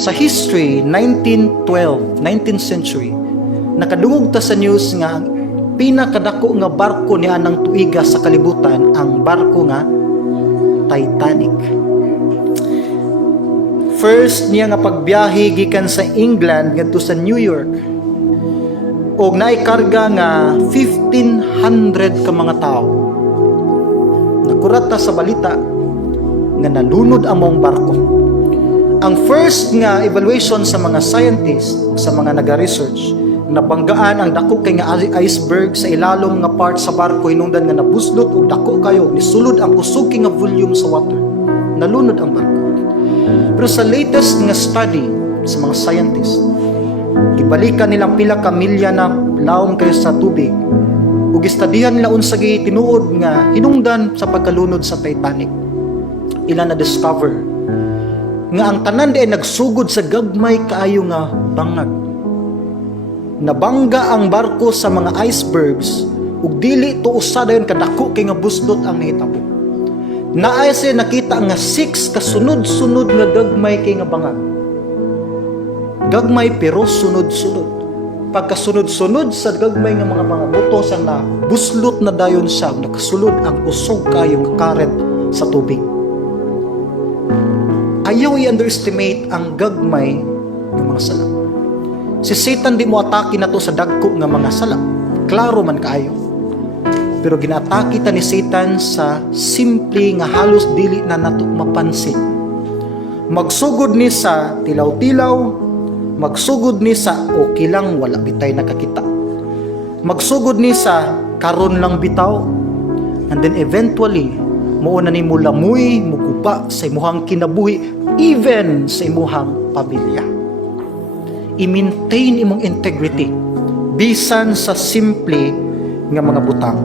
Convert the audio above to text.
Sa history, 19th century, nakadungog ta sa news nga pinakadako nga barko ni anang tuiga sa kalibutan ang barko nga Titanic. First niya nga pagbiyahe gikan sa England ngadto sa New York. Og naikarga nga 1,500 ka mga tao. Nakurata sa balita nga nalunod ang mong barko. Ang first nga evaluation sa mga scientists, sa mga naga-research, nabanggaan ang dako kay nga iceberg sa ilalom nga part sa barko hinungdan nga nabuslot og dako kayo nisulod ang kusog nga volume sa water. Nalunod ang barko. Pero sa latest nga study sa mga scientists, ibalikan nilang pila ka milya na laom kayo sa tubig ug istadihan nila unsa gi tinuod nga hinungdan sa pagkalunod sa Titanic. Ilan na discover nga ang tanan di ay nagsugod sa gagmay kaayo nga bangag. Nabangga ang barko sa mga icebergs ug dili to usa dayon kadako kay nga buslot ang nahitabo. Naay siya nakita nga 6 kasunod-sunod nga gagmay kay nga bangag. Gagmay pero sunod-sunod. Pagkasunod-sunod sa gagmay nga mga bangag, buto sa na buslot na dayon siya, nakasulod ang usog kayo nga current sa tubig. Ayaw i-underestimate ang gagmay ng mga salak. Si Satan di mo atake na to sa dagko nga mga salak. Klaro man kaayo. Pero ginatake ta ni Satan sa simple nga halos dili na nato mapansin. Magsugod ni sa tilaw-tilaw, magsugod ni sa okay lang wala bitay nakakita. Magsugod ni sa karon lang bitaw. And then eventually, mao na nimo lamoy, mukupa sa imuhang kinabuhi, even sa imuhang pamilya. I-maintain imong integrity bisan sa simple nga mga butang.